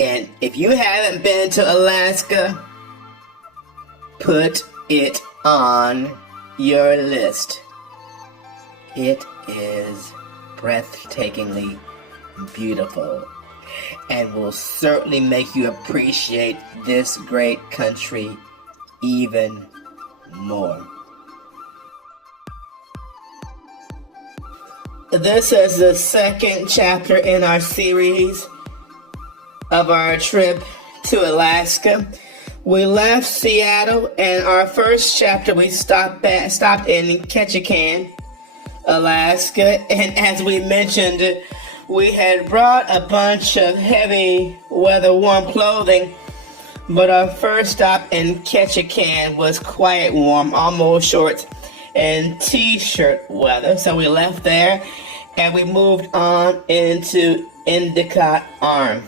And if you haven't been to Alaska, put it on your list. It is breathtakingly beautiful and will certainly make you appreciate this great country even more. This is the second chapter in our series of our trip to Alaska. We left Seattle, and our first chapter we stopped in Ketchikan, Alaska, and as we mentioned, we had brought a bunch of heavy weather warm clothing, but our first stop in Ketchikan was quite warm, almost shorts and t-shirt weather. So we left there and we moved on into Endicott Arm.